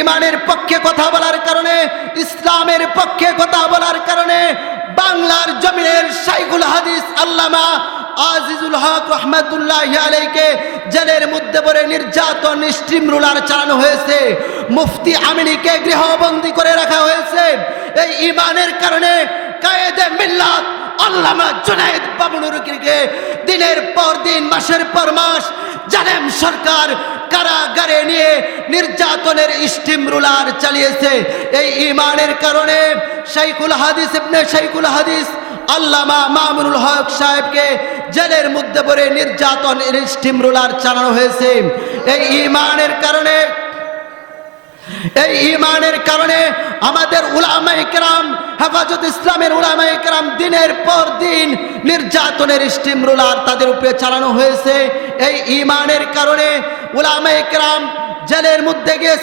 ইমানের পক্ষে কথা বলার কারণে, ইসলামের পক্ষে কথা বলার কারণে বাংলার জমিনের শাইখুল হাদিস আল্লামা আজিজুল হক রহমাতুল্লাহি আলাইহিকে জেলের মধ্যে পড়ে নির্যাতন, স্টিম রোলার চালানো হয়েছে। মুফতি আমিনীকে গৃহবন্দী করে রাখা হয়েছে। এই ইমানের কারণে কায়েদে মিল্লাত আল্লামা জুনায়েদ বাবুনুরকে দিনের পর দিন, মাসের পর মাস জালেম সরকার কারাগারে নিয়ে নির্যাতনের স্টিম রোলার চালিয়েছে। এই ইমানের কারণে শাইখুল হাদিস ইবনে শাইখুল হাদিস আল্লামা মামুনুল হক সাহেবকে জেলের মধ্যে পড়ে নির্যাতনের স্টিম রোলার চালানো হয়েছে। এই ইমানের কারণে আমাদের উলামায়ে কেরাম, হেফাজত ইসলামের উলামায়ে কেরাম দিনের পর দিন নির্যাতনের স্টিম রোলার তাদের উপরে চালানো হয়েছে। এই ইমানের কারণে উলামায়ে কেরাম জেলের মধ্যে গিয়ে